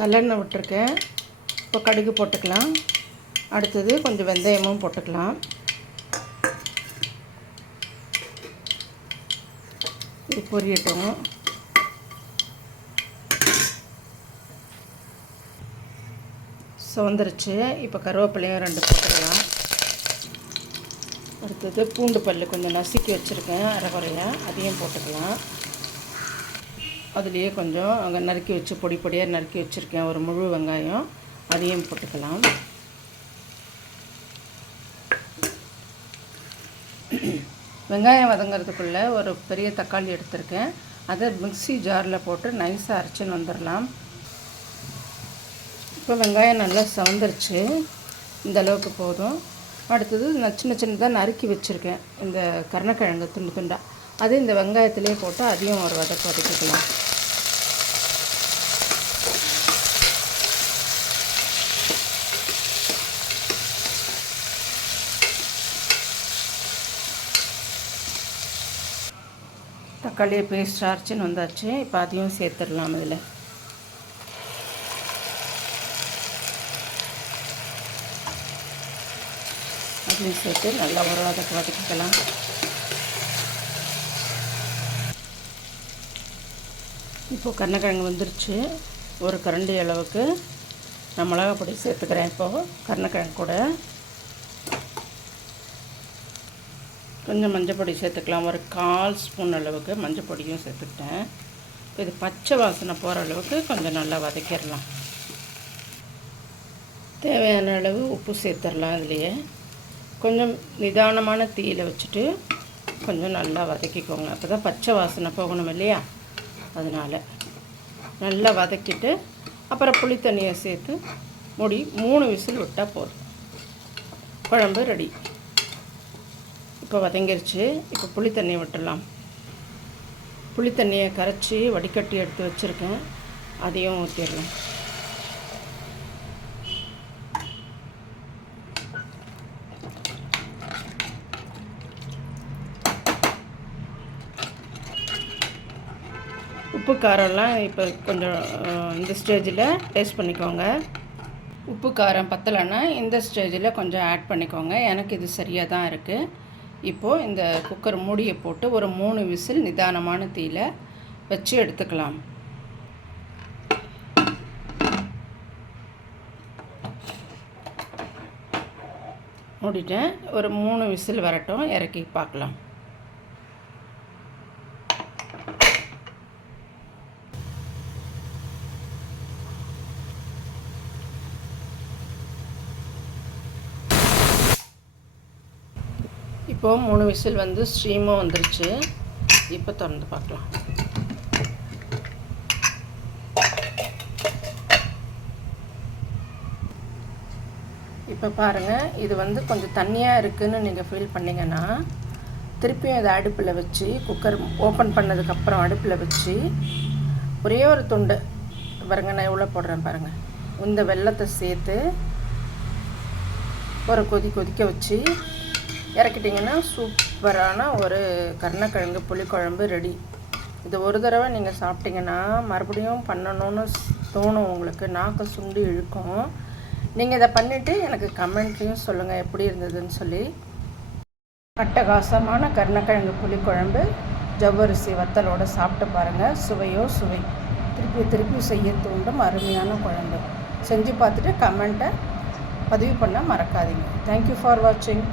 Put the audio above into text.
நல்லெண்ணெய் விட்டுருக்கேன். இப்போ கடுகு போட்டுக்கலாம். அடுத்தது கொஞ்சம் வெந்தயமும் போட்டுக்கலாம். இது பொரியட்டும். சுவந்துருச்சு. இப்போ கருவேப்பிலையும் 2 போட்டுக்கலாம். அடுத்தது பூண்டு பல் கொஞ்சம் நசுக்கி வச்சுருக்கேன் அரைக்குறையாக, அதையும் போட்டுக்கலாம். அதுலேயே கொஞ்சம் அங்கே நறுக்கி வச்சு பொடி பொடியாக நறுக்கி வச்சுருக்கேன் ஒரு முழு வெங்காயம், அதையும் போட்டுக்கலாம். வெங்காயம் வதங்கிறதுக்குள்ளே ஒரு பெரிய தக்காளி எடுத்திருக்கேன். அதை மிக்ஸி ஜாரில் போட்டு நைஸாக அரைச்சின்னு வந்துடலாம். இப்போ வெங்காயம் நல்லா சவந்துருச்சு. இந்த அளவுக்கு போதும். அடுத்தது நான் சின்ன சின்னதாக நறுக்கி வச்சுருக்கேன் இந்த கருணக்கிழங்கு துண்டு துண்டாக, அது இந்த வெங்காயத்திலே போட்டு அதையும் ஒரு வதக்கிக்கலாம். தக்காளியை பேஸ்ட் அரைச்சின்னு வந்தாச்சு. இப்போ அதையும் சேர்த்துடலாம். இதில் அதையும் சேர்த்து நல்லா ஒரு வதக்கிக்கலாம். இப்போது கருணக்கிழங்கு வந்துருச்சு. ஒரு கரண்டி அளவுக்கு நான் மிளகாய் பொடி சேர்த்துக்கிறேன். இப்போது கருணக்கிழங்கு கூட கொஞ்சம் மஞ்சள் பொடி சேர்த்துக்கலாம். ஒரு 1/4 ஸ்பூன் அளவுக்கு மஞ்சள் பொடியும் சேர்த்துக்கிட்டேன். இப்போ இது பச்சை வாசனை போகிற அளவுக்கு கொஞ்சம் நல்லா வதக்கிடலாம். தேவையான அளவு உப்பு சேர்த்துடலாம். இதுலேயே கொஞ்சம் நிதானமான தீயில் வச்சுட்டு கொஞ்சம் நல்லா வதக்கிக்கோங்க. அப்போ தான் பச்சை வாசனை போகணும் இல்லையா, அதனால் நல்லா வதக்கிட்டு அப்புறம் புளி தண்ணியை சேர்த்து மூடி 3 விசில் விட்டால் போதும். குழம்பு ரெடி. இப்போ வதங்கிருச்சு. இப்போ புளி தண்ணியை விட்டுடலாம். புளி தண்ணியை கரைச்சி வடிகட்டி எடுத்து வச்சுருக்கேன், அதையும் ஊற்றிடலாம். உப்பு காரம்லாம் இப்போ கொஞ்சம் இந்த ஸ்டேஜில் டேஸ்ட் பண்ணிக்கோங்க. உப்பு காரம் பத்தலைன்னா இந்த ஸ்டேஜில் கொஞ்சம் ஆட் பண்ணிக்கோங்க. எனக்கு இது சரியாக தான் இருக்குது. இப்போது இந்த குக்கர் மூடியை போட்டு ஒரு 3 விசில் நிதானமான தீயில் வச்சு எடுத்துக்கலாம். மூடிட்டேன். ஒரு 3 விசில் வரட்டும், இறக்கி பார்க்கலாம். இப்போது 3 விசில் வந்து ஸ்டீமும் வந்துருச்சு. இப்போ திறந்து பார்க்கலாம். இப்போ பாருங்கள், இது வந்து கொஞ்சம் தண்ணியாக இருக்குதுன்னு நீங்கள் ஃபீல் பண்ணிங்கன்னா திருப்பியும் இதை அடுப்பில் வச்சு குக்கர் ஓப்பன் பண்ணதுக்கப்புறம் அடுப்பில் வச்சு ஒரே ஒரு துண்டு பாருங்கள், நான் எவ்வளோ போடுறேன் பாருங்கள், இந்த வெல்லத்தை சேர்த்து ஒரு கொதிக்க வச்சு இறக்கிட்டிங்கன்னா சூப்பரான ஒரு கருணக்கிழங்கு புளிக்குழம்பு ரெடி. இது ஒரு தடவை நீங்கள் சாப்பிட்டிங்கன்னா மறுபடியும் பண்ணணும்னு தோணும். உங்களுக்கு நாக்கு சுண்டி இழுக்கும். நீங்கள் இதை பண்ணிவிட்டு எனக்கு கமெண்ட்லேயும் சொல்லுங்கள் எப்படி இருந்ததுன்னு சொல்லி. அட்டகாசமான கருணக்கிழங்கு புளிக்குழம்பு ஜவ்வரிசி வத்தலோடு சாப்பிட்டு பாருங்கள். சுவையோ சுவை. திருப்பி செய்ய தூண்டும் அருமையான குழம்பு. செஞ்சு பார்த்துட்டு கமெண்ட்டை பதிவு பண்ண மறக்காதீங்க. தேங்க்யூ ஃபார் வாட்சிங்.